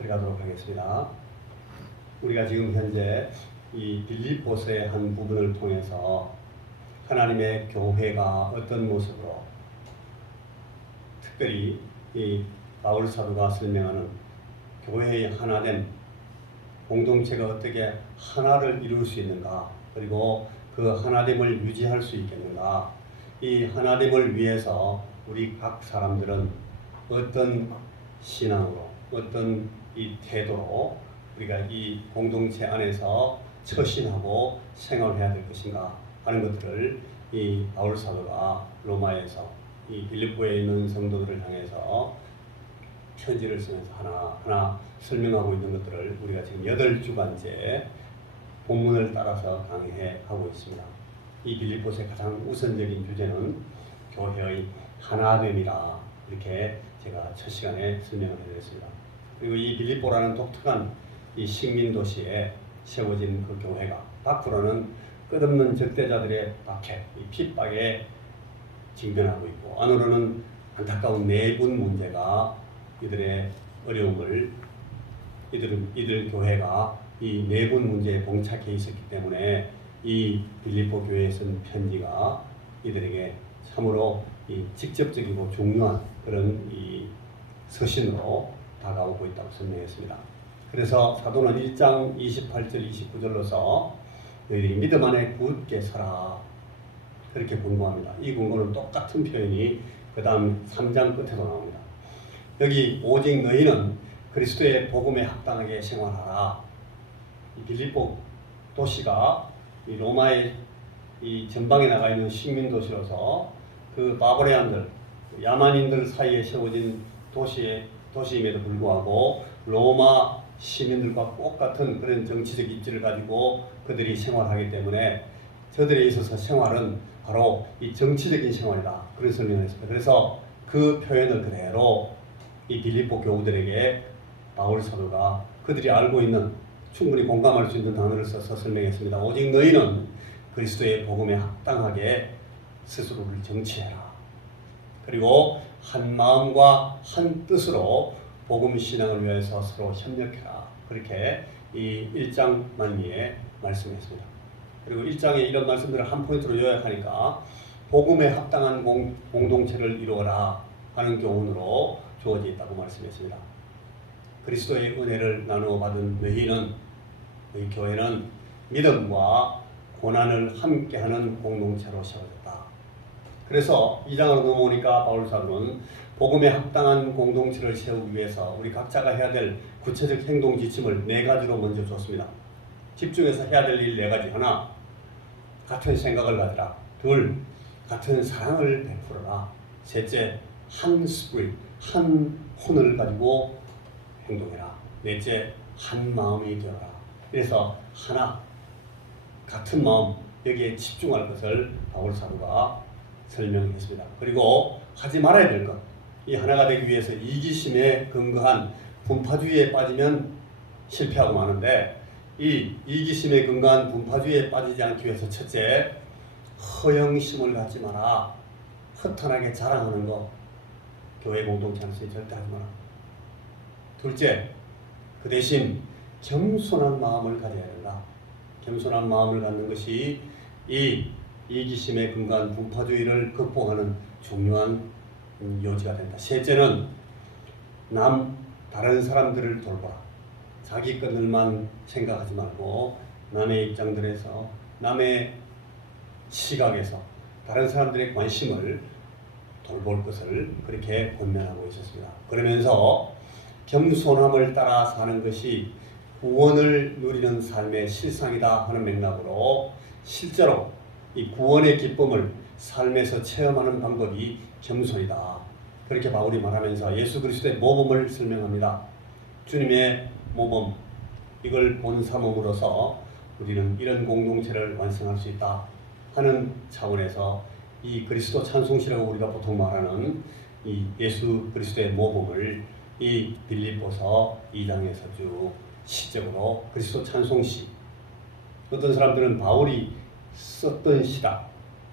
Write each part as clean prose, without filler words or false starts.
들어가도록 하겠습니다. 우리가 지금 현재 이 빌립보서의 한 부분을 통해서 하나님의 교회가 어떤 모습으로, 특별히 이 바울 사도가 설명하는 교회의 하나됨, 공동체가 어떻게 하나를 이룰 수 있는가, 그리고 그 하나됨을 유지할 수 있겠는가, 이 하나됨을 위해서 우리 각 사람들은 어떤 신앙으로, 어떤 이 태도로 우리가 이 공동체 안에서 처신하고 생활해야 될 것인가 하는 것들을 이 바울 사도가 로마에서 이 빌립보에 있는 성도들을 향해서 편지를 쓰면서 하나하나 설명하고 있는 것들을 우리가 지금 8주간째 본문을 따라서 강의하고 있습니다. 이 빌립보서의 가장 우선적인 주제는 교회의 하나됨이라, 이렇게 제가 첫 시간에 설명을 해드렸습니다. 그리고 이 빌립보라는 독특한 이 식민 도시에 세워진 그 교회가 밖으로는 끝없는 적대자들의 박해, 이 핍박에 직면하고 있고, 안으로는 안타까운 내분 문제가 이들의 어려움을, 이들 교회가 이 내분 문제에 봉착해 있었기 때문에 이 빌립보 교회에 쓴 편지가 이들에게 참으로 이 직접적이고 중요한 그런 이 서신으로 다가오고 있다고 설명했습니다. 그래서 사도는 1장 28절 29절로서 너희들이 믿음 안에 굳게 서라, 그렇게 권고합니다. 이 권고는 똑같은 표현이 그 다음 3장 끝에도 나옵니다. 여기 오직 너희는 그리스도의 복음에 합당하게 생활하라. 이 빌립보 도시가 이 로마의 이 전방에 나가 있는 식민 도시로서 그 바브레안들, 야만인들 사이에 세워진 도시임에도 불구하고 로마 시민들과 똑같은 그런 정치적 입지를 가지고 그들이 생활하기 때문에 저들에 있어서 생활은 바로 이 정치적인 생활이다, 그런 설명을 했습니다. 그래서 그 표현을 그대로 이 빌립보 교우들에게 바울 사도가 그들이 알고 있는, 충분히 공감할 수 있는 단어를 써서 설명했습니다. 오직 너희는 그리스도의 복음에 합당하게 스스로를 정치해라. 그리고 한 마음과 한 뜻으로 복음 신앙을 위해서 서로 협력해라. 그렇게 이 1장 말미에 말씀했습니다. 그리고 1장에 이런 말씀들을 한 포인트로 요약하니까 복음에 합당한 공동체를 이루어라 하는 교훈으로 주어져 있다고 말씀했습니다. 그리스도의 은혜를 나누어 받은 너희 교회는 믿음과 고난을 함께하는 공동체로 세워졌다. 그래서 2장으로 넘어오니까 바울 사도는 복음에 합당한 공동체를 세우기 위해서 우리 각자가 해야 될 구체적 행동 지침을 4가지로 먼저 줬습니다. 집중해서 해야 될 일 4가지. 하나, 같은 생각을 가지라. 둘, 같은 사랑을 베풀어라. 셋째, 한 스피릿, 한 혼을 가지고 행동해라. 넷째, 한 마음이 되어라. 그래서 하나, 같은 마음, 여기에 집중할 것을 바울 사도가 설명했습니다. 그리고 하지 말아야 될 것, 이 하나가 되기 위해서 이기심에 근거한 분파주의에 빠지면 실패하고 마는데, 이 이기심에 근거한 분파주의에 빠지지 않기 위해서 첫째, 허영심을 갖지 마라. 허탄하게 자랑하는 거 교회 공동체 안에서 절대 하지 마라. 둘째, 그 대신 겸손한 마음을 가져야 된다. 겸손한 마음을 갖는 것이 이 이기심에 근거한 분파주의를 극복하는 중요한 요지가 된다. 셋째는 다른 사람들을 돌보라. 자기 것들만 생각하지 말고 남의 입장들에서, 남의 시각에서 다른 사람들의 관심을 돌볼 것을 그렇게 권면하고 있었습니다. 그러면서 겸손함을 따라 사는 것이 구원을 누리는 삶의 실상이다 하는 맥락으로 실제로 이 구원의 기쁨을 삶에서 체험하는 방법이 겸손이다, 그렇게 바울이 말하면서 예수 그리스도의 모범을 설명합니다. 주님의 모범, 이걸 본삼음으로써 우리는 이런 공동체를 완성할 수 있다 하는 차원에서 이 그리스도 찬송시라고 우리가 보통 말하는 이 예수 그리스도의 모범을 이 빌립보서 2장에서 쭉 시적으로 그리스도 찬송시, 어떤 사람들은 바울이 썼던 시다,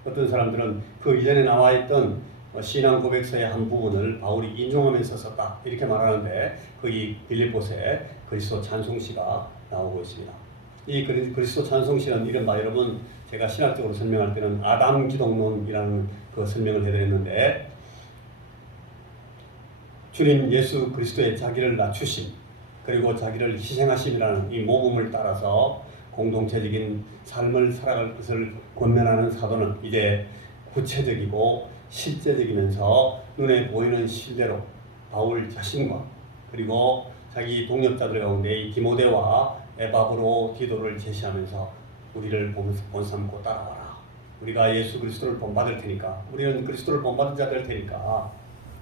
어떤 사람들은 그 이전에 나와 있던 신앙 고백서의 한 부분을 바울이 인용하면서 썼다 이렇게 말하는데 거기 빌립보서에 그리스도 찬송시가 나오고 있습니다. 이 그리스도 찬송시는 이른바 여러분 제가 신학적으로 설명할 때는 아담 기독론이라는 그 설명을 해드렸는데 주님 예수 그리스도의 자기를 낮추심 그리고 자기를 희생하심이라는 이 모범을 따라서 공동체적인 삶을 살아갈 것을 권면하는 사도는 이제 구체적이고 실제적이면서 눈에 보이는 실제로 바울 자신과 그리고 자기 동역자들 가운데 이 디모데와 에바브로 디도를 제시하면서 우리를 본삼고 따라와라. 우리가 예수 그리스도를 본받을 테니까 우리는 그리스도를 본받은 자 될 테니까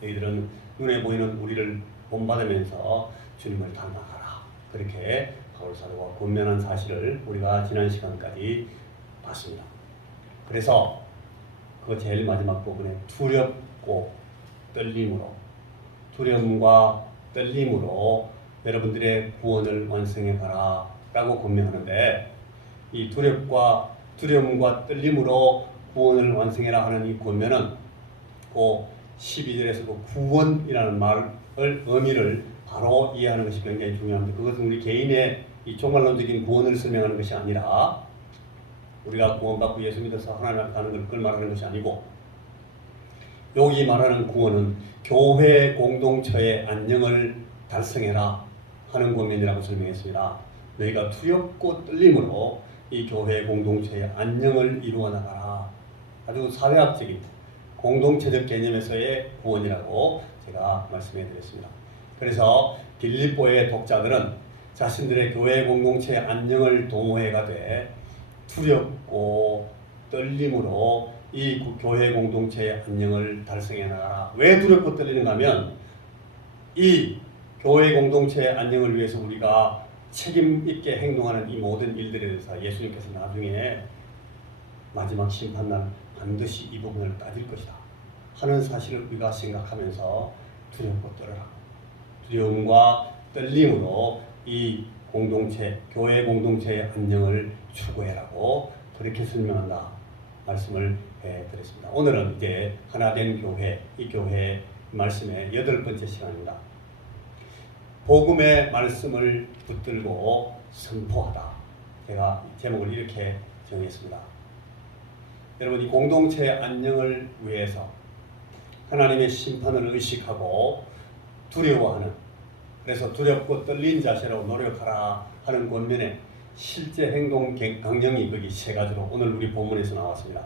너희들은 눈에 보이는 우리를 본받으면서 주님을 닮아가라. 그렇게 바울 사도가 권면한 사실을 우리가 지난 시간까지 봤습니다. 그래서 그 제일 마지막 부분에 두렵고 떨림으로 두려움과 떨림으로 여러분들의 구원을 완성해 가라 라고 권면하는데 이 두려움과 떨림으로 구원을 완성해라 하는 이 권면은 그 12절에서 그 구원이라는 말을 의미를 바로 이해하는 것이 굉장히 중요합니다. 그것은 우리 개인의 이 종말론적인 구원을 설명하는 것이 아니라 우리가 구원받고 예수 믿어서 하나님 앞에 가는 걸 그걸 말하는 것이 아니고 여기 말하는 구원은 교회 공동체의 안녕을 달성해라 하는 권면이라고 설명했습니다. 너희가 두렵고 떨림으로 이 교회 공동체의 안녕을 이루어 나가라. 아주 사회학적인 공동체적 개념에서의 구원이라고 제가 말씀해 드렸습니다. 그래서 빌립보의 독자들은 자신들의 교회 공동체의 안녕을 도모해 가되 두렵고 떨림으로 이 교회 공동체의 안녕을 달성해 나가라. 왜 두렵고 떨리는가 하면 이 교회 공동체의 안녕을 위해서 우리가 책임 있게 행동하는 이 모든 일들에 대해서 예수님께서 나중에 마지막 심판날 반드시 이 부분을 따질 것이다 하는 사실을 우리가 생각하면서 두렵고 떨어라. 두려움과 떨림으로 이 공동체, 교회 공동체의 안녕을 추구해라고 그렇게 설명한다 말씀을 해드렸습니다. 오늘은 이제 하나된 교회, 이 교회 말씀의 8번째 시간입니다. 복음의 말씀을 붙들고 선포하다. 제가 제목을 이렇게 정했습니다. 여러분 이 공동체의 안녕을 위해서 하나님의 심판을 의식하고 두려워하는 그래서 두렵고 떨린 자세로 노력하라 하는 권면에 실제 행동 강령이 거기 3가지로 오늘 우리 본문에서 나왔습니다.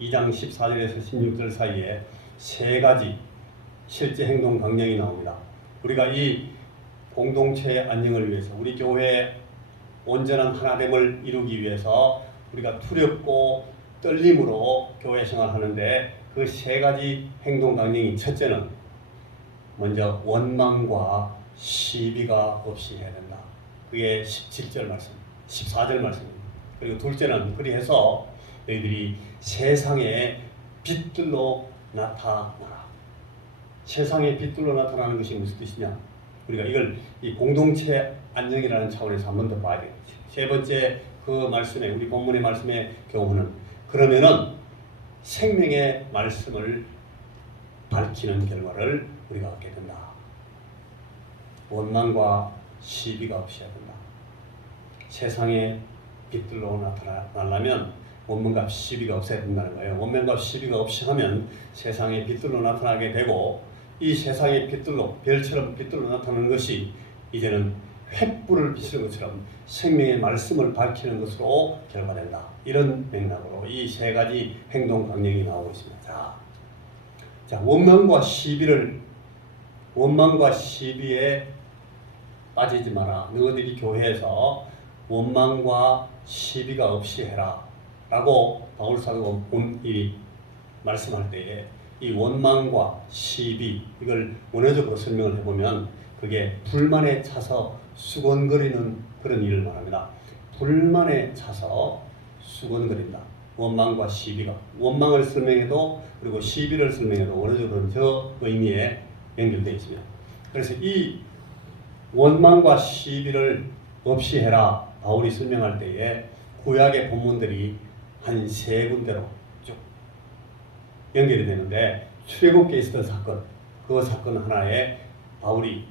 2장 14절에서 16절 사이에 3가지 실제 행동 강령이 나옵니다. 우리가 이 공동체의 안녕을 위해서 우리 교회의 온전한 하나됨을 이루기 위해서 우리가 두렵고 떨림으로 교회 생활하는데 그 3가지 행동 강령이 첫째는 먼저 원망과 시비가 없이 해야 된다. 그게 17절 말씀, 14절 말씀입니다. 그리고 둘째는 그리해서 너희들이 세상의 빛들로 나타나라. 세상의 빛들로 나타나는 것이 무슨 뜻이냐? 우리가 이걸 이 공동체 안녕이라는 차원에서 한 번 더 봐야 되겠죠. 3번째 그 말씀에 우리 본문의 말씀의 경우는 그러면은 생명의 말씀을 밝히는 결과를 우리가 얻게 된다. 원망과 시비가 없이 해야 된다. 세상의 빛들로 나타나려면 원망과 시비가 없어야 된다는 거예요. 원망과 시비가 없이 하면 세상의 빛들로 나타나게 되고 이 세상의 빛들로 별처럼 빛들로 나타나는 것이 이제는 횃불을 비추는 것처럼 생명의 말씀을 밝히는 것으로 결과된다. 이런 맥락으로 이 3가지 행동 강령이 나오고 있습니다. 자, 원망과 시비에 빠지지 마라. 너희들이 교회에서 원망과 시비가 없이 해라. 라고 바울 사도가 말씀할 때에 이 원망과 시비 이걸 원어적으로 설명을 해보면 그게 불만에 차서 수건거리는 그런 일을 말합니다. 불만에 차서 수건거린다. 원망과 시비가 원망을 설명해도 그리고 시비를 설명해도 원어적으로는 저 의미에 연결되어 있습니다. 그래서 이 원망과 시비를 없이 해라 바울이 설명할 때에 구약의 본문들이 한 3군데로 쭉 연결이 되는데 출애굽기에 있었던 사건, 그 사건 하나에 바울이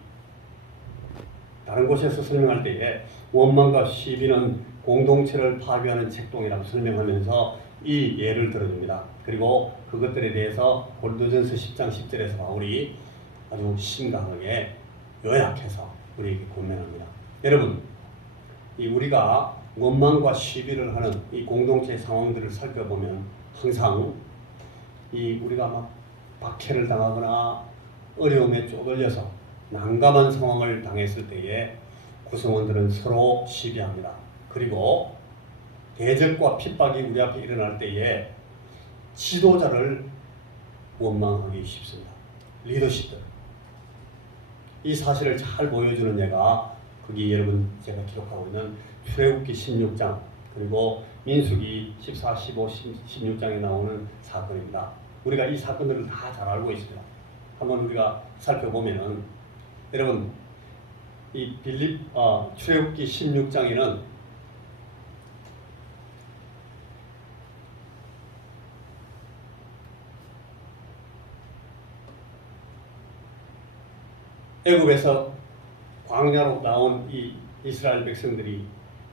다른 곳에서 설명할 때에 원망과 시비는 공동체를 파괴하는 책동이라고 설명하면서 이 예를 들어줍니다. 그리고 그것들에 대해서 고린도전서 10장 10절에서 바울이 아주 심각하게 요약해서 우리에게 권면합니다. 여러분, 이 우리가 원망과 시비를 하는 이 공동체의 상황들을 살펴보면 항상 이 우리가 막 박해를 당하거나 어려움에 쪼들려서 난감한 상황을 당했을 때에 구성원들은 서로 시비합니다. 그리고 대적과 핍박이 우리 앞에 일어날 때에 지도자를 원망하기 쉽습니다. 리더십들. 이 사실을 잘 보여주는 예가 거기 여러분 제가 기록하고 있는 출애굽기 16장 그리고 민수기 14, 15, 16장에 나오는 사건입니다. 우리가 이 사건들을 다 잘 알고 있습니다. 한번 우리가 살펴보면은 여러분 이 출애굽기 16장에는 애굽에서 광야로 나온 이 이스라엘 백성들이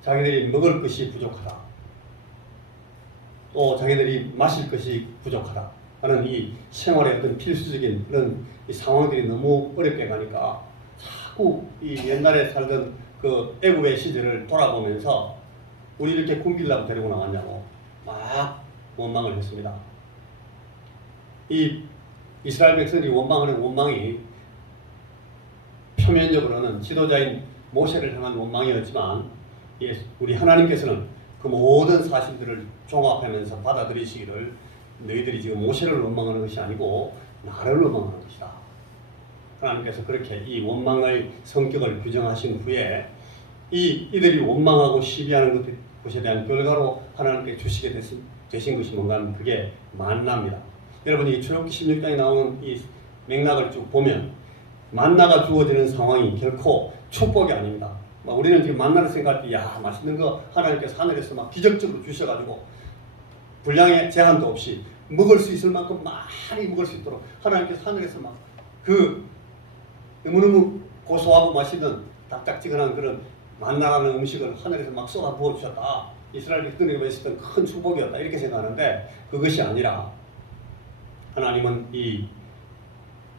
자기들이 먹을 것이 부족하다. 또 자기들이 마실 것이 부족하다. 하는 이 생활의 어떤 필수적인 그런 이 상황들이 너무 어렵게 가니까 자꾸 이 옛날에 살던 그 애굽의 시절을 돌아보면서 우리 이렇게 굶기려고 데리고 나왔냐고 막 원망을 했습니다. 이 이스라엘 백성들이 원망하는 원망이 표면적으로는 지도자인 모세를 향한 원망이었지만 우리 하나님께서는 그 모든 사실들을 종합하면서 받아들이시기를 너희들이 지금 모세를 원망하는 것이 아니고 나를 원망하는 것이다. 하나님께서 그렇게 이 원망의 성격을 규정하신 후에 이들이 원망하고 시비하는 것에 대한 결과로 하나님께 주시게 되신 것이 뭔가 하면 그게 만나입니다. 여러분이 출애굽기 16장에 나오는 이 맥락을 쭉 보면 만나가 주어지는 상황이 결코 축복이 아닙니다. 우리는 지금 만나를 생각할 때 야 맛있는 거 하나님께서 하늘에서 막 기적적으로 주셔가지고 분량의 제한도 없이 먹을 수 있을 만큼 많이 먹을 수 있도록 하나님께서 하늘에서 막 그 너무너무 고소하고 맛있는 달짝지근한 그런 만나라는 음식을 하늘에서 막 쏟아 부어 주셨다. 이스라엘 백성들에게 있었던 큰 축복이었다. 이렇게 생각하는데 그것이 아니라 하나님은 이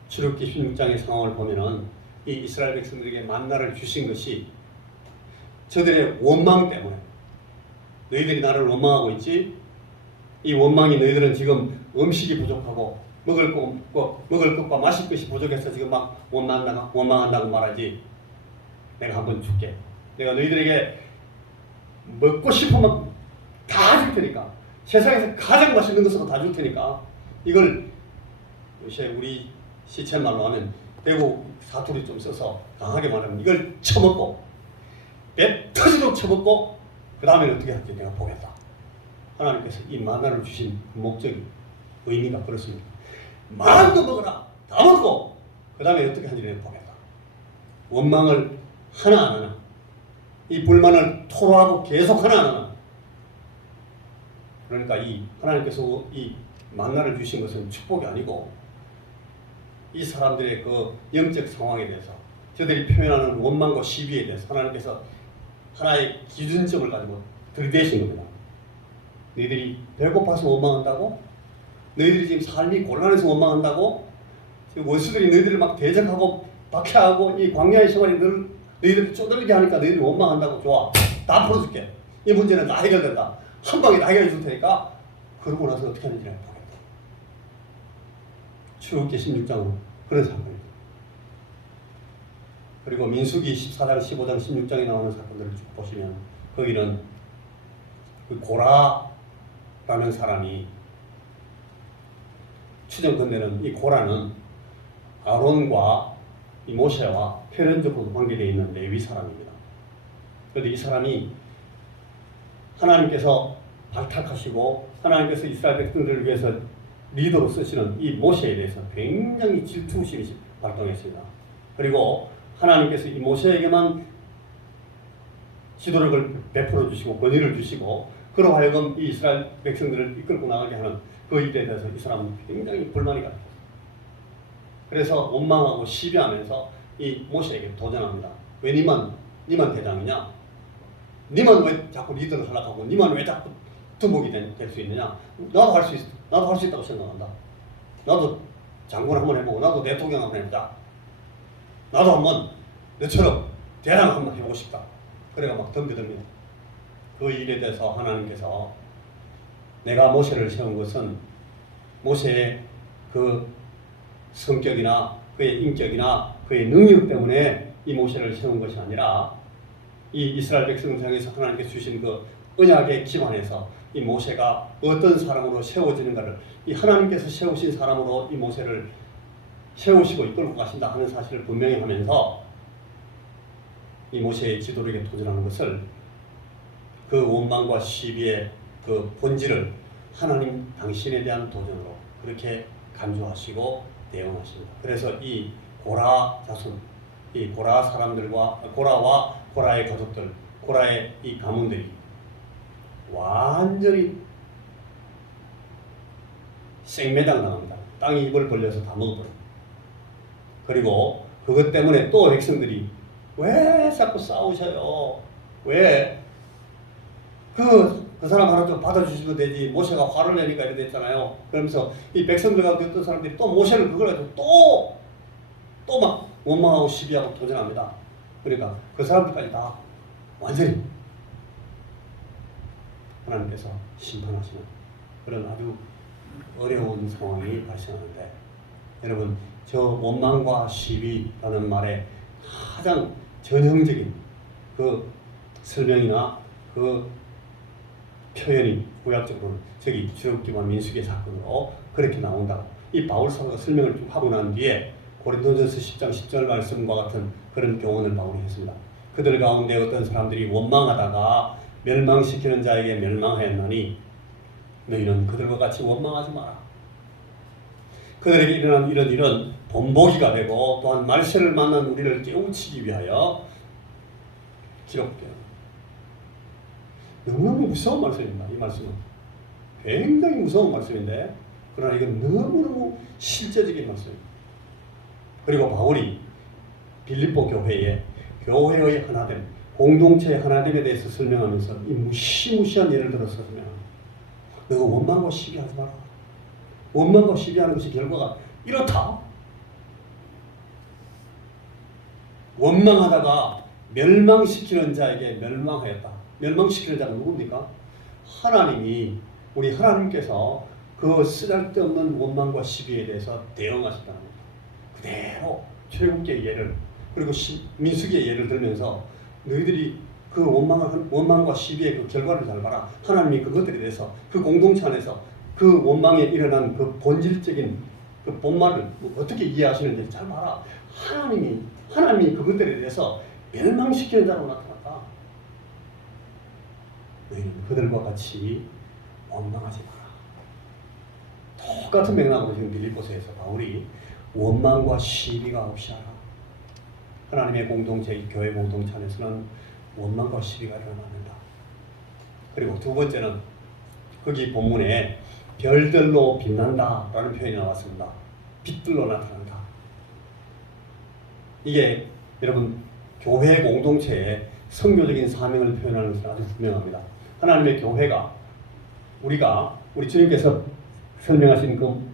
출애굽기 16장의 상황을 보면은 이 이스라엘 백성들에게 만나를 주신 것이 저들의 원망 때문에 너희들이 나를 원망하고 있지? 이 원망이 너희들은 지금 음식이 부족하고 먹을 것과 마실 것이 부족해서 지금 막 원망한다고 말하지. 내가 한번 줄게. 내가 너희들에게 먹고 싶으면 다 줄 테니까 세상에서 가장 맛있는 것으로 다 줄 테니까 이걸 요새 우리 시쳇말로 하면 대구 사투리 좀 써서 강하게 말하면 이걸 처먹고 배 터지도록 처먹고 그 다음에는 어떻게 할지 내가 보겠다. 하나님께서 이 만나를 주신 목적이 의미가 그렇습니다. 많은 거 먹어라. 다 먹고 그 다음에 어떻게 하는지 내가 보겠다. 원망을 하나 안 하나 이 불만을 토로하고 계속 하나 안 하나 그러니까 이 하나님께서 이 만나를 주신 것은 축복이 아니고 이 사람들의 그 영적 상황에 대해서 저들이 표현하는 원망과 시비에 대해서 하나님께서 하나의 기준점을 가지고 들이대신 겁니다. 너희들이 배고파서 원망한다고? 너희들이 지금 삶이 곤란해서 원망한다고? 지금 원수들이 너희들을 막 대적하고 박해하고 이 광야의 생활이 너희들을 쪼들게 하니까 너희들이 원망한다고? 좋아. 다 풀어줄게. 이 문제는 다 해결된다. 한 방에 다 해결해 줄 테니까 그러고 나서 어떻게 하는지 내가 보겠다. 출애굽기 16장은 그런 사건입니다. 그리고 민수기 14장, 15장, 16장에 나오는 사건들을 쭉 보시면 거기는 그 고라라는 사람이 추정 건네는 이 고라는 아론과 이 모세와 혈연적으로 관계되어 있는 레위 사람입니다. 그런데 이 사람이 하나님께서 발탁하시고 하나님께서 이스라엘 백성들을 위해서 리더로 쓰시는 이 모세에 대해서 굉장히 질투심이 발동했습니다. 그리고 하나님께서 이 모세에게만 지도력을 베풀어 주시고 권위를 주시고 그로 하여금 이 이스라엘 백성들을 이끌고 나가게 하는 그 일에 대해서 이 사람은 굉장히 불만이 갔다. 그래서 원망하고 시비하면서 이 모세에게 도전합니다. 왜 니만 대장이냐? 니만 왜 자꾸 리더를 하려고 니만 왜 자꾸 두목이 될 수 있느냐? 나도 할 수 있다고 생각한다. 나도 장군 한번 해보고 나도 대통령 한번 해보자. 나도 한번 너처럼 대장 한번 해보고 싶다. 그래가 막 덤벼듭니다. 그 일에 대해서 하나님께서 내가 모세를 세운 것은 모세의 그 성격이나 그의 인격이나 그의 능력 때문에 이 모세를 세운 것이 아니라 이 이스라엘 백성을 향해서 하나님께서 주신 그 언약에 기반해서 이 모세가 어떤 사람으로 세워지는가를 이 하나님께서 세우신 사람으로 이 모세를 세우시고 이끌고 가신다 하는 사실을 분명히 하면서 이 모세의 지도력에 도전하는 것을 그 원망과 시비의 그 본질을 하나님 당신에 대한 도전으로 그렇게 간주하시고 대응하십니다. 그래서 이 고라 자손, 이 고라 사람들과 고라와 고라의 가족들, 고라의 이 가문들이 완전히 생매장 당합니다. 땅이 입을 벌려서 다 먹어버립니다. 그리고 그것 때문에 또 백성들이 왜 자꾸 싸우셔요? 왜? 그 사람 하나 좀 받아주시면 되지. 모세가 화를 내니까 이렇게 됐잖아요. 그러면서 이 백성들 가운데 어떤 사람들이 또 모세를 그걸 가지고 또 막 원망하고 시비하고 도전합니다. 그러니까 그 사람들까지 다 완전히 하나님께서 심판하시는 그런 아주 어려운 상황이 발생하는데 여러분 저 원망과 시비라는 말의 가장 전형적인 그 설명이나 그 표현이 구약적으로는 저기 출애굽기와 민수기의 사건으로 그렇게 나온다고 이 바울 사도가 설명을 쭉 하고 난 뒤에 고린도전서 10장 10절 말씀과 같은 그런 교훈을 바울이 했습니다. 그들 가운데 어떤 사람들이 원망하다가 멸망시키는 자에게 멸망하였나니 너희는 그들과 같이 원망하지 마라. 그들에게 일어난 이런 일은 본보기가 되고 또한 말세를 만난 우리를 깨우치기 위하여 기록되어 너무너무 무서운 말씀입니다. 이 말씀은 굉장히 무서운 말씀인데 그러나 이건 너무너무 실제적인 말씀입니다. 그리고 바울이 빌립보 교회의 하나됨, 공동체의 하나됨에 대해서 설명하면서 이 무시무시한 예를 들어서 설명합니다. 너가 원망과 시비하지 마라. 원망과 시비하는 것이 결과가 이렇다. 원망하다가 멸망시키는 자에게 멸망하였다. 멸망시키는 자가 누굽니까? 하나님이 우리 하나님께서 그 쓰잘데없는 원망과 시비에 대해서 대응하셨다는 겁니다. 그대로 출애굽기의 예를 그리고 민수기의 예를 들면서 너희들이 그 원망과 시비의 그 결과를 잘 봐라. 하나님이 그것들에 대해서 그 공동체 안에서 그 원망에 일어난 그 본질적인 그 본말을 어떻게 이해하시는지 잘 봐라. 하나님이 그것들에 대해서 멸망시키는 자로 나타났다. 너희는 그들과 같이 원망하지 마라. 똑같은 맥락으로 지금 빌립보서에서 바울이 원망과 시비가 없이 하라. 하나님의 공동체, 교회 공동체 안에서는 원망과 시비가 일어납니다. 그리고 두 번째는 거기 본문에 별들로 빛난다 라는 표현이 나왔습니다. 빛들로 나타난다. 이게 여러분 교회 공동체의 선교적인 사명을 표현하는 것은 아주 분명합니다. 하나님의 교회가 우리 주님께서 설명하신 그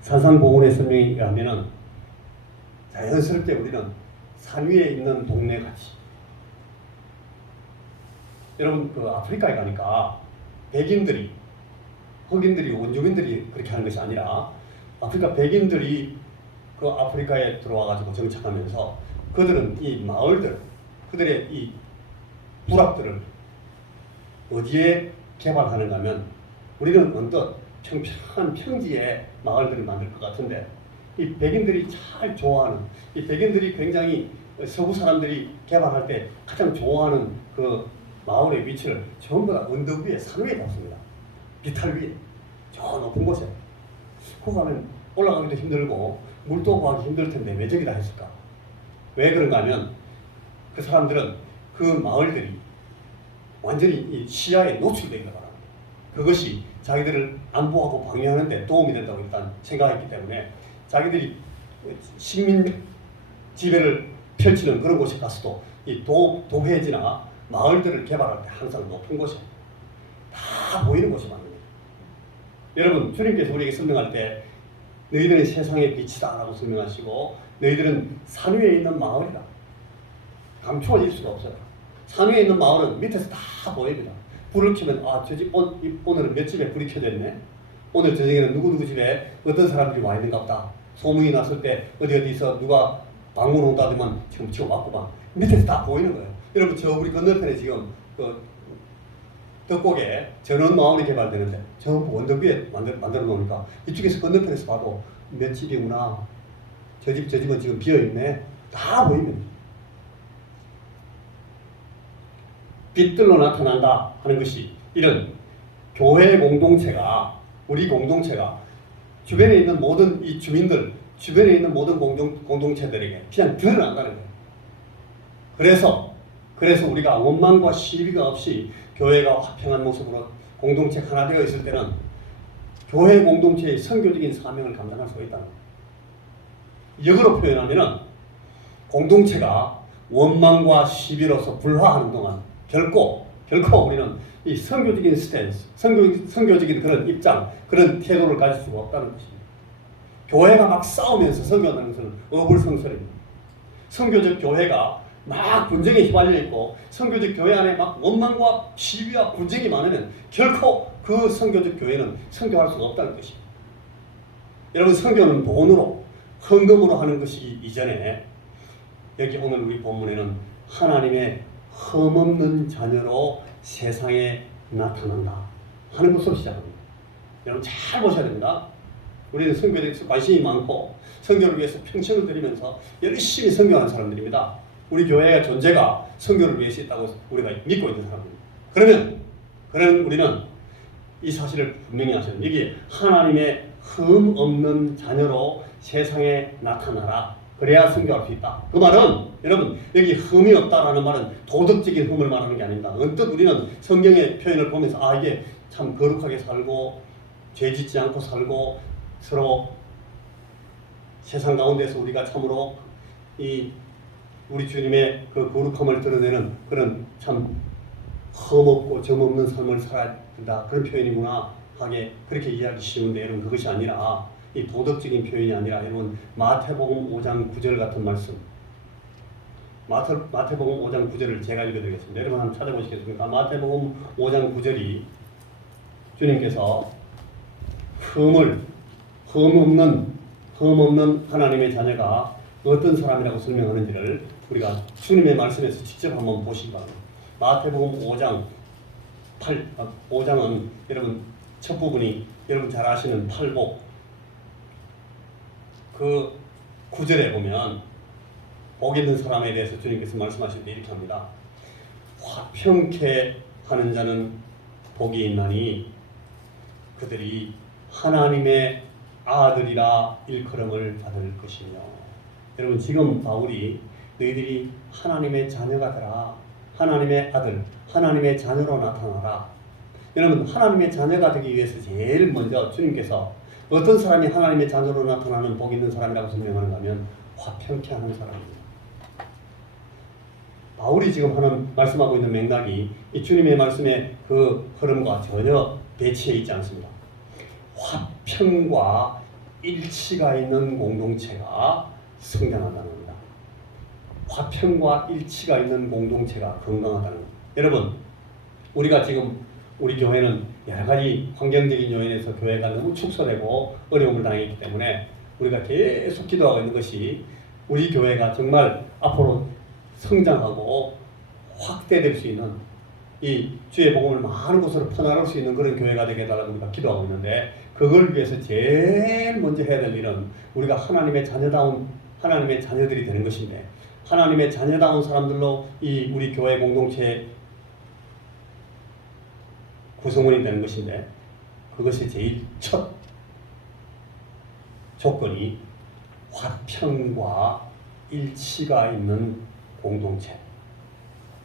산상보훈의 설명에 의하면은 자연스럽게 우리는 산 위에 있는 동네 같이 여러분 그 아프리카에 가니까 백인들이 흑인들이 원주민들이 그렇게 하는 것이 아니라 아프리카 백인들이 그 아프리카에 들어와가지고 정착하면서 그들은 이 마을들 그들의 이 부락들을 어디에 개발하는가 하면 우리는 언뜻 평평한 평지에 마을들을 만들 것 같은데 이 백인들이 잘 좋아하는 이 백인들이 굉장히 서구 사람들이 개발할 때 가장 좋아하는 그 마을의 위치를 전부 다 언덕 위에 산 위에 뒀습니다. 비탈 위에 저 높은 곳에 거기 가면 올라가기도 힘들고 물도 구하기 힘들 텐데 왜 저기다 했을까? 왜 그런가 하면 그 사람들은 그 마을들이 완전히 이 시야에 노출되어 있는 바랍니다. 그것이 자기들을 안보하고 방해하는 데 도움이 된다고 일단 생각했기 때문에 자기들이 식민 지배를 펼치는 그런 곳에 가서도 이 도회지나 마을들을 개발할 때 항상 높은 곳이 다 보이는 곳이 많은 거예요. 여러분, 주님께서 우리에게 설명할 때 너희들은 세상의 빛이다 라고 설명하시고 너희들은 산 위에 있는 마을이다. 감추어질 수가 없어요. 산 위에 있는 마을은 밑에서 다 보입니다. 불을 켜면 저 집 오늘은 몇 집에 불이 켜져 있네. 오늘 저녁에는 누구누구 집에 어떤 사람들이 와 있는가 보다. 소문이 났을 때 어디서 누가 방문 온다더만 지금 왔구만. 밑에서 다 보이는 거예요. 여러분, 저 우리 건너편에 지금 덕곡에 전원 마을이 개발되는데 전부 언덕 위에 만들어 놓으니까 이쪽에서 건너편에서 봐도 몇 집이구나. 저 집은 지금 비어있네. 다 보이면 빛들로 나타난다 하는 것이 이런 교회 공동체가 우리 공동체가 주변에 있는 모든 이 주민들 주변에 있는 모든 공동체들에게 그냥 드러난다는 거예요. 그래서 우리가 원망과 시비가 없이 교회가 화평한 모습으로 공동체 하나 되어 있을 때는 교회 공동체의 선교적인 사명을 감당할 수가 있다는 거예요. 역으로 표현하면은 공동체가 원망과 시비로서 불화하는 동안 결코 우리는 이 선교적인 스탠스, 선교적인 그런 입장, 그런 태도를 가질 수가 없다는 것입니다. 교회가 막 싸우면서 선교하는 것은 어불성설입니다. 선교적 교회가 막 분쟁에 휘말려 있고 선교적 교회 안에 막 원망과 시비와 분쟁이 많으면 결코 그 선교적 교회는 선교할 수가 없다는 것입니다. 여러분, 선교는 돈으로 헌금으로 하는 것이 이전에 여기 오늘 우리 본문에는 하나님의 흠없는 자녀로 세상에 나타난다 하는 것으로 시작합니다. 여러분 잘 보셔야 됩니다. 우리는 선교에 대해서 관심이 많고 선교를 위해서 평생을 들이면서 열심히 선교하는 사람들입니다. 우리 교회의 존재가 선교를 위해서 있다고 우리가 믿고 있는 사람입니다. 그러면 우리는 이 사실을 분명히 아셔야 됩니다. 여기 하나님의 흠 없는 자녀로 세상에 나타나라. 그래야 선교할 수 있다. 그 말은 여러분 여기 흠이 없다라는 말은 도덕적인 흠을 말하는 게 아닙니다. 언뜻 우리는 성경의 표현을 보면서 이게 참 거룩하게 살고 죄 짓지 않고 살고 서로 세상 가운데서 우리가 참으로 우리 주님의 그 거룩함을 드러내는 그런 참 흠없고 점없는 삶을 살아야 된다. 그런 표현이구나 하게 그렇게 이해하기 쉬운데 여러분 그것이 아니라 이 도덕적인 표현이 아니라 여러분 마태복음 5장 9절 같은 말씀 마태복음 5장 9절을 제가 읽어드리겠습니다. 여러분 한번 찾아보시겠습니까? 마태복음 5장 9절이 주님께서 흠 없는 하나님의 자녀가 어떤 사람이라고 설명하는지를 우리가 주님의 말씀에서 직접 한번 보시기 바랍니다. 마태복음 5장은 여러분 첫 부분이 여러분 잘 아시는 팔복 그 9절에 보면 복 있는 사람에 대해서 주님께서 말씀하실 때 이렇게 합니다. 화평케 하는 자는 복이 있나니 그들이 하나님의 아들이라 일컬음을 받을 것이며. 여러분 지금 바울이 너희들이 하나님의 자녀가 되라. 하나님의 아들, 하나님의 자녀로 나타나라. 여러분 하나님의 자녀가 되기 위해서 제일 먼저 주님께서 어떤 사람이 하나님의 자녀로 나타나는 복 있는 사람이라고 설명하는가 하면 화평케 하는 사람입니다. 바울이 지금 말씀하고 있는 맥락이 이 주님의 말씀의 그 흐름과 전혀 배치해 있지 않습니다. 화평과 일치가 있는 공동체가 성장한다는 겁니다. 화평과 일치가 있는 공동체가 건강하다는 겁니다. 여러분 우리가 지금 우리 교회는 여러 가지 환경적인 요인에서 교회가 너무 축소되고 어려움을 당했기 때문에 우리가 계속 기도하고 있는 것이 우리 교회가 정말 앞으로 성장하고 확대될 수 있는 이 주의 복음을 많은 곳으로 퍼나갈 수 있는 그런 교회가 되게 해달라고 우리가 기도하고 있는데 그걸 위해서 제일 먼저 해야 될 일은 우리가 하나님의 자녀들이 되는 것인데 하나님의 자녀다운 사람들로 이 우리 교회 공동체 구성원이 되는 것인데 그것이 제일 첫 조건이 화평과 일치가 있는 공동체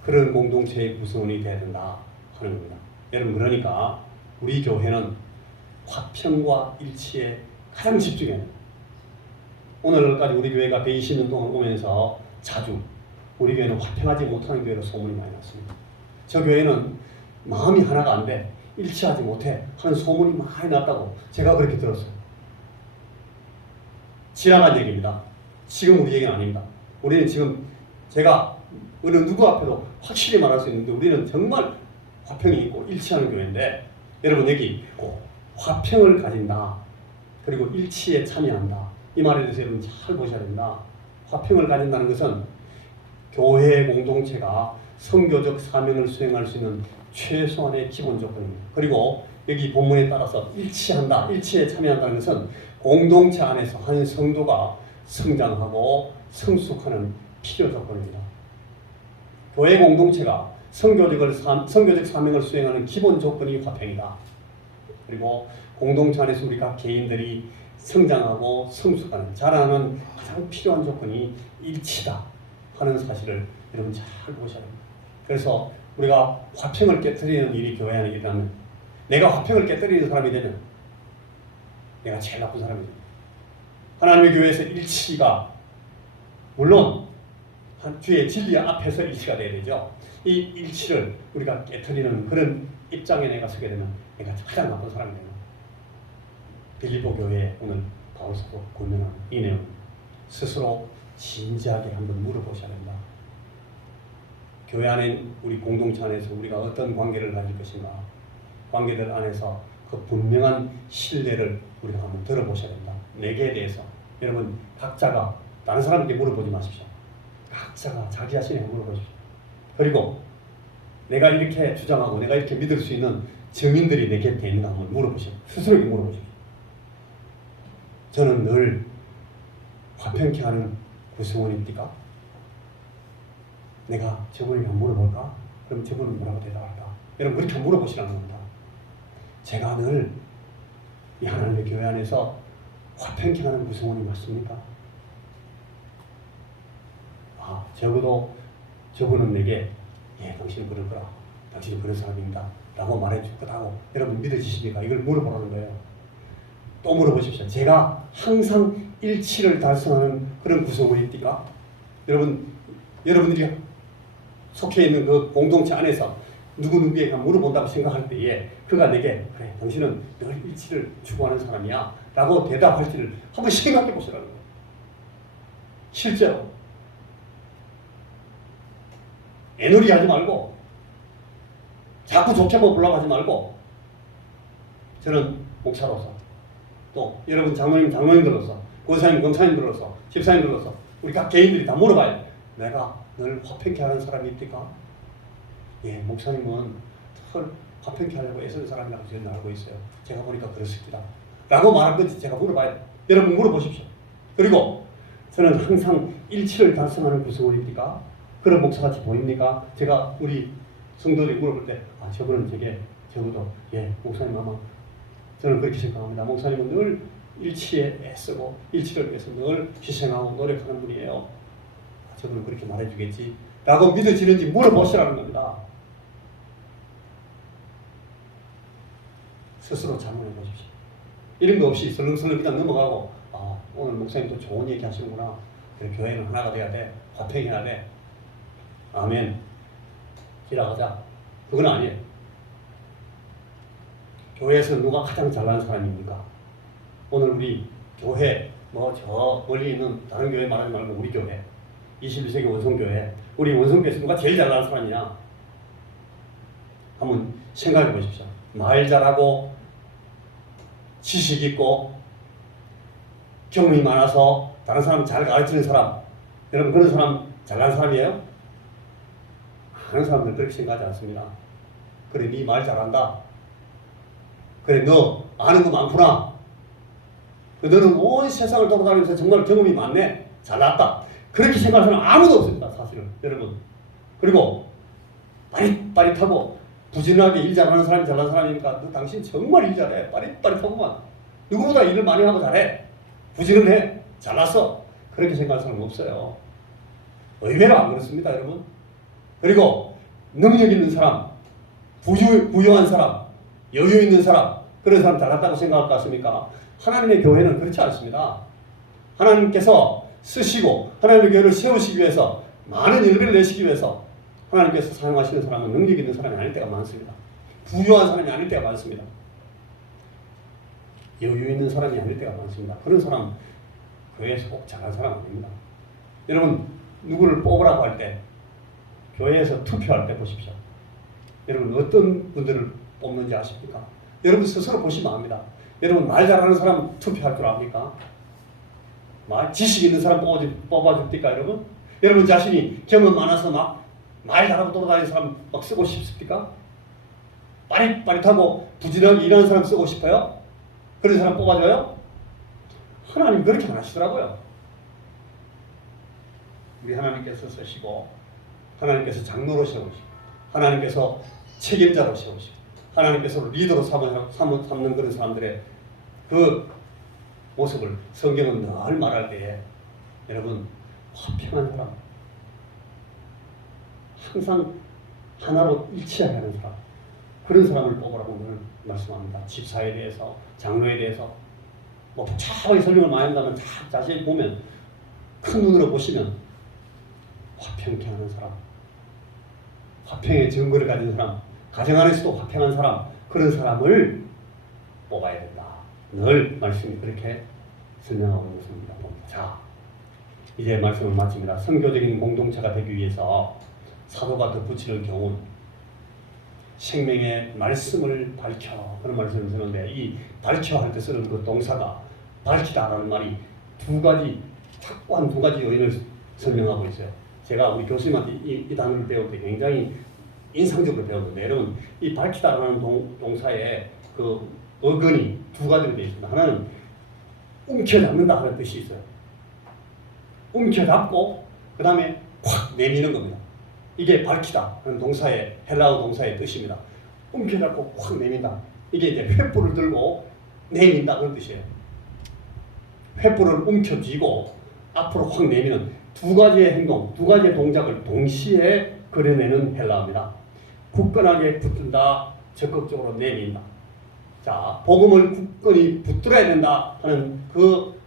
그런 공동체의 구성원이 되어야 된다 하는 겁니다. 여러분 그러니까 우리 교회는 화평과 일치에 가장 집중해야 됩니다. 오늘까지 우리 교회가 120년 동안 오면서 자주 우리 교회는 화평하지 못하는 교회로 소문이 많이 났습니다. 저 교회는 마음이 하나가 안 돼, 일치하지 못해 하는 소문이 많이 났다고 제가 그렇게 들었어요. 지나간 얘기입니다. 지금 우리 얘기는 아닙니다. 우리는 지금 제가 어느 누구 앞에도 확실히 말할 수 있는데 우리는 정말 화평이 있고 일치하는 교회인데, 여러분 여기 꼭 화평을 가진다, 그리고 일치에 참여한다, 이 말에 대해서 여러분 잘 보셔야 됩니다. 화평을 가진다는 것은 교회 공동체가 선교적 사명을 수행할 수 있는 최소한의 기본 조건입니다. 그리고 여기 본문에 따라서 일치한다, 일치에 참여한다는 것은 공동체 안에서 한 성도가 성장하고 성숙하는 필요 조건입니다. 교회 공동체가 선교적 사명을 수행하는 기본 조건이 화평이다. 그리고 공동체 안에서 우리 각 개인들이 성장하고 성숙하는, 자라는 가장 필요한 조건이 일치다 하는 사실을 여러분 잘 보셔야 합니다. 그래서 우리가 화평을 깨뜨리는 일이 교회 안에 일어나면, 내가 화평을 깨뜨리는 사람이 되면 내가 제일 나쁜 사람이 됩니다. 하나님의 교회에서 일치가, 물론 주의 진리 앞에서 일치가 돼야 되죠. 이 일치를 우리가 깨뜨리는 그런 입장에 내가 서게 되면 내가 가장 나쁜 사람이 됩니다. 빌립보 교회에 오늘 바울 사도 권면하는 이 내용, 스스로 진지하게 한번 물어보셔야 된다. 교회 안에, 우리 공동체 안에서 우리가 어떤 관계를 가질 것인가, 관계들 안에서 그 분명한 신뢰를 우리가 한번 들어보셔야 된다. 내게 대해서 여러분 각자가 다른 사람에게 물어보지 마십시오. 각자가 자기 자신에게 물어보십시오. 그리고 내가 이렇게 주장하고 내가 이렇게 믿을 수 있는 증인들이 내 곁에 있는가 한번 물어보십시오. 스스로에게 물어보십시오. 저는 늘 화평케 하는 구성원입니까? 내가 저분에게 한번 물어볼까? 그럼 저분은 뭐라고 대답할까? 여러분 그렇게 물어보시라는 겁니다. 제가 늘 이 하나님의 교회 안에서 화평케 하는 구성원이 맞습니까? 적어도 저분은 내게 당신은 그럴 거라, 당신은 그런 사람입니다 라고 말해줄 거라고 여러분 믿어지십니까? 이걸 물어보라는 거예요. 또 물어보십시오. 제가 항상 일치를 달성하는 그런 구성원입니까? 여러분들이 속해 있는 그 공동체 안에서 누구에게 물어본다고 생각할 때에 그가 내게 그래, 당신은 늘 일치를 추구하는 사람이야 라고 대답할지를 한번 생각해 보시라는 거예요. 실제로 애놀이 하지 말고 자꾸 좋게만 보려고 하지 말고, 저는 목사로서, 또 여러분 장로님들로서, 권사님들로서, 집사님들로서 우리 각 개인들이 다 물어봐야 돼. 내가 늘 화평케 하는 사람입니까? 목사님은 늘 화평케 하려고 애쓰는 사람이라고 저는 알고 있어요. 제가 보니까 그렇습니다 라고 말한 건지 제가 물어봐야 돼. 여러분 물어보십시오. 그리고 저는 항상 일치를 달성하는 구성원입니까? 그런 목사같이 보입니까? 제가 우리 성도들이 물어볼 때 저분은 적어도 목사님 아마 저는 그렇게 생각합니다. 목사님은 늘 일치에 애쓰고 일치를 위해서 늘 희생하고 노력하는 분이에요. 저분은 그렇게 말해주겠지 라고 믿어지는지 물어보시라는 겁니다. 스스로 자문해 보십시오. 이런 거 없이 설렁설렁 그냥 넘어가고 오늘 목사님도 좋은 얘기 하시는구나, 그래, 교회는 하나가 돼야 돼, 화평해야 돼, 아멘, 지나가자, 그건 아니에요. 교회에서 누가 가장 잘나는 사람입니까? 오늘 우리 교회 저 멀리 있는 다른 교회 말하지 말고 우리 교회, 21세기 원성교회, 우리 원성교회에서 누가 제일 잘나는 사람이냐 한번 생각해 보십시오. 말 잘하고 지식 있고 경험이 많아서 다른 사람 잘 가르치는 사람, 여러분 그런 사람 잘난 사람이에요? 많은 사람들 그렇게 생각하지 않습니다. 그래, 네 말 잘한다, 그래 너 아는 거 많구나, 너는 온 세상을 돌아다니면서 정말 경험이 많네, 잘났다, 그렇게 생각하는 사람 아무도 없습니다, 사실은. 여러분, 그리고 빠릿빠릿하고 부지런하게 일 잘하는 사람이 잘난 사람이니까 너 당신 정말 일 잘해, 빠릿빠릿하구만, 누구보다 일을 많이 하고 잘해, 부지런해, 잘났어, 그렇게 생각하는 사람은 없어요. 의외로 안 그렇습니다, 여러분. 그리고 능력 있는 사람, 부유한 사람, 여유 있는 사람, 그런 사람 잘났다고 생각할 것 같습니까? 하나님의 교회는 그렇지 않습니다. 하나님께서 쓰시고 하나님의 교회를 세우시기 위해서 많은 열매를 내시기 위해서 하나님께서 사용하시는 사람은 능력 있는 사람이 아닐 때가 많습니다. 부유한 사람이 아닐 때가 많습니다. 여유 있는 사람이 아닐 때가 많습니다. 그런 사람 교회에서 꼭 잘한 사람 아닙니다. 여러분 누구를 뽑으라고 할 때 교회에서 투표할 때 보십시오. 여러분 어떤 분들을 뽑는지 아십니까? 여러분 스스로 보시면 압니다. 여러분 말 잘하는 사람 투표할 줄 압니까? 지식 있는 사람 뽑아줍니까 여러분? 여러분 자신이 경험 많아서 막 말 잘하고 돌아다니는 사람 막 쓰고 싶습니까? 빠릿빠릿하고 부지런하게 일하는 사람 쓰고 싶어요? 그런 사람 뽑아줘요? 하나님 그렇게 안 하시더라고요. 우리 하나님께서 쓰시고 하나님께서 장로로 세우시고 하나님께서 책임자로 세우시고 하나님께서 리더로 삼는 그런 사람들의 그 모습을 성경은 늘 말할 때에 여러분 화평한 사람, 항상 하나로 일치하게 하는 사람, 그런 사람을 뽑으라고 오늘 말씀합니다. 집사에 대해서, 장로에 대해서 뭐 복잡하게 설명을 많이 한다면 다 자세히 보면 큰 눈으로 보시면 화평케 하는 사람, 화평의 증거를 가진 사람, 가정 안에서도 화평한 사람, 그런 사람을 뽑아야 된다. 늘 말씀이 그렇게 설명하고 있는 것입니다. 자, 이제 말씀을 마칩니다. 선교적인 공동체가 되기 위해서 사도가 덧붙이는 교훈, 생명의 말씀을 밝혀, 그런 말씀을 쓰는데 이 밝혀 할 때 쓰는 그 동사가 밝히다라는 말이 확고한 두 가지 요인을 설명하고 있어요. 제가 우리 교수님한테 이 단어를 배울 때 굉장히 인상적으로 배웠는데 여러분 이 밝히다라는 동사에 그 어근이 두 가지로 되어 있습니다. 하나는 움켜잡는다 하는 뜻이 있어요. 움켜잡고 그 다음에 확 내미는 겁니다. 이게 밝히다 하는 동사의 헬라어 동사의 뜻입니다. 움켜잡고 확 내민다. 이게 이제 횃불을 들고 내민다 그런 뜻이에요. 횃불을 움켜쥐고 앞으로 확 내미는 두 가지의 행동, 두 가지의 동작을 동시에 그려내는 헬라어입니다. 굳건하게 붙든다, 적극적으로 내민다. 자, 복음을 굳건히 붙들어야 된다 하는 그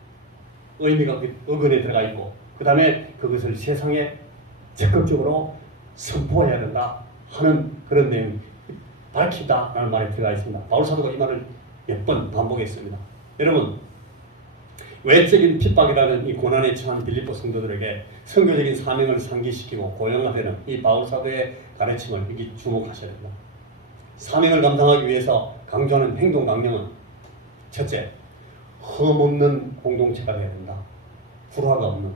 의미가 그 어근에 들어가 있고, 그 다음에 그것을 세상에 적극적으로 선포해야 된다 하는 그런 내용, 밝히다라는 말이 들어가 있습니다. 바울 사도가 이 말을 몇 번 반복했습니다. 여러분, 외적인 핍박이라는 이 고난에 처한 빌립보 성도들에게 선교적인 사명을 상기시키고 고용하되는 이 바울 사도의 가르침을 여기 주목하셔야 됩니다. 사명을 감당하기 위해서 강조하는 행동 강령은 첫째, 흠없는 공동체가 되어야 된다. 불화가 없는,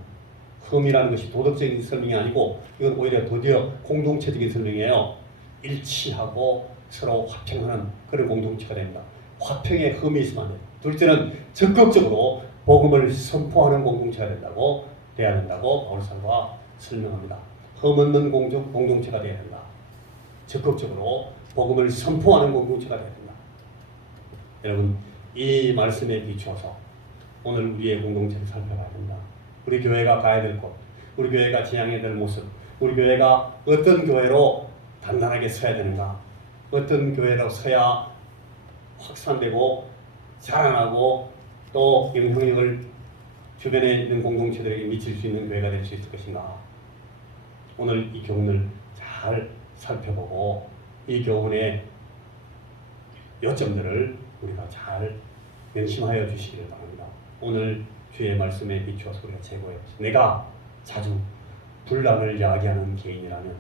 흠이라는 것이 도덕적인 설명이 아니고 이건 오히려 드디어 공동체적인 설명이에요. 일치하고 서로 화평하는 그런 공동체가 됩니다. 화평에 흠이 있으면 안 돼요. 둘째는 적극적으로 복음을 선포하는 공동체가 돼야 된다고 바울 사도가 설명합니다. 흠없는 공동체가 되어야 된다. 적극적으로 복음을 선포하는 공동체가 되어야 된다. 여러분, 이 말씀에 비추어서 오늘 우리의 공동체를 살펴봐야 된다. 우리 교회가 가야 될 곳, 우리 교회가 지향해야 될 모습, 우리 교회가 어떤 교회로 단단하게 서야 되는가, 어떤 교회로 서야 확산되고 자라나고 또 영향력을 주변에 있는 공동체들에게 미칠 수 있는 교회가 될 수 있을 것인가. 오늘 이 교훈을 잘 살펴보고 이 교훈의 요점들을 우리가 잘 명심하여 주시기를 바랍니다. 오늘 주의 말씀에 비추어서 우리가 제고해 보십시오. 내가 자주 분란을 야기하는 개인이라면,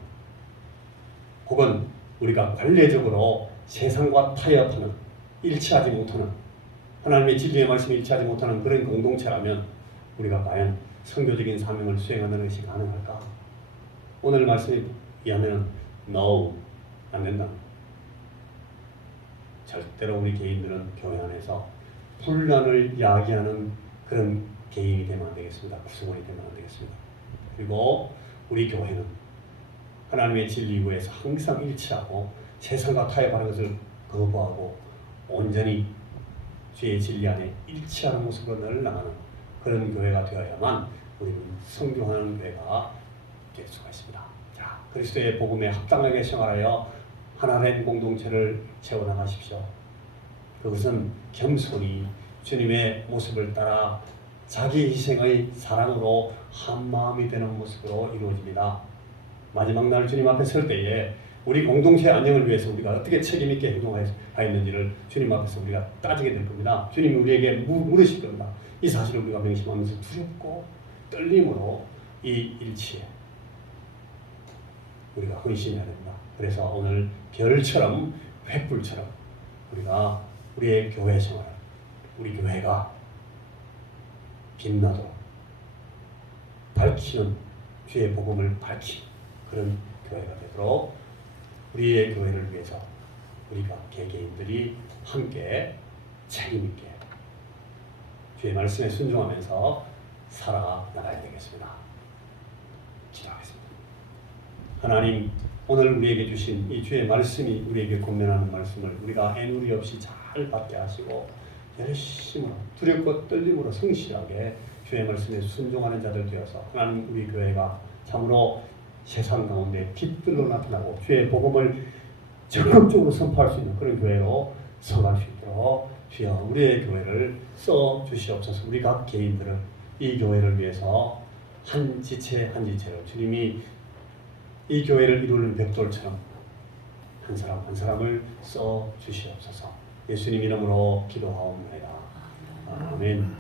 혹은 우리가 관례적으로 세상과 타협하는, 일치하지 못하는, 하나님의 진리의 말씀에 일치하지 못하는 그런 공동체라면 우리가 과연 선교적인 사명을 수행하는 것이 가능할까? 오늘 말씀에 의하면 No, 안 된다. 절대로 우리 개인들은 교회 안에서 분란을 야기하는 그런 개인이 되면 안 되겠습니다. 구성원이 되면 안 되겠습니다. 그리고 우리 교회는 하나님의 진리 위에서 항상 일치하고 세상과 타협하는 것을 거부하고 온전히 주의 진리 안에 일치하는 모습으로 늘 나가는 그런 교회가 되어야만 우리는 성교하는 교회가 될 수가 있습니다. 자, 그리스도의 복음에 합당하게 생활하여 하나된 공동체를 세워나가십시오. 그것은 겸손히 주님의 모습을 따라 자기 희생의 사랑으로 한 마음이 되는 모습으로 이루어집니다. 마지막 날 주님 앞에 설 때에 우리 공동체 안녕을 위해서 우리가 어떻게 책임 있게 행동하였는지를 주님 앞에서 우리가 따지게 될 겁니다. 주님이 우리에게 물으실 겁니다. 이 사실을 우리가 명심하면서 두렵고 떨림으로 이 일치에 우리가 헌신해야 됩니다. 그래서 오늘 별처럼 횃불처럼 우리가 우리의 교회 생활, 우리 교회가 빛나도록 밝히는 주의 복음을 밝히는 그런 교회가 되도록 우리의 교회를 위해서 우리가 개개인들이 함께 책임있게 주의 말씀에 순종하면서 살아나가야 되겠습니다. 기도하겠습니다. 하나님, 오늘 우리에게 주신 이 주의 말씀이 우리에게 권면하는 말씀을 우리가 애누리 없이 잘 받게 하시고 열심으로 두렵고 떨림으로 성실하게 주의 말씀에 순종하는 자들 되어서 하나님 우리 교회가 참으로 세상 가운데 빛들로 나타나고 주의 복음을 적극적으로 선포할 수 있는 그런 교회로 서갈 수 있도록 주여 우리의 교회를 써 주시옵소서. 우리 각 개인들은 이 교회를 위해서 한 지체 한 지체로 주님이 이 교회를 이루는 벽돌처럼 한 사람 한 사람을 써 주시옵소서. 예수님 이름으로 기도하옵나이다. 아멘.